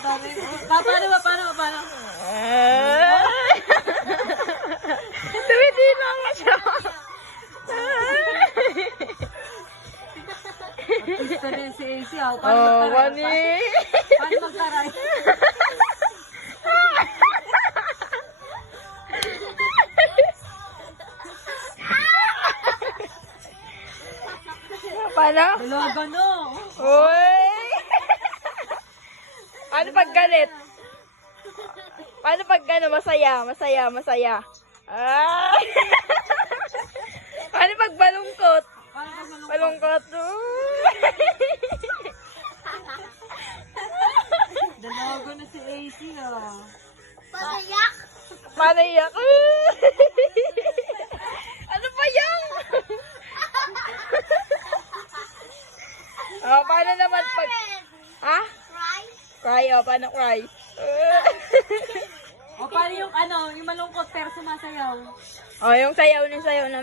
Paano? Tumiti lang siya. Gusto rin si AC, oh. Oh, Wani. Paano magtaray? Paano? Dalaga no. Uy! Paano pag galit? Paano pag gano'n? Masaya. Ah! Paano pag balungkot? Balungkot. Dalaga na si AC, oh. Paano iyak? Ano pa yan? Oh, paano naman pag... Ha? Cry, oh, paano cry? O paano yung yung malungkot pero sumasayaw? Oh, yung sayaw naman.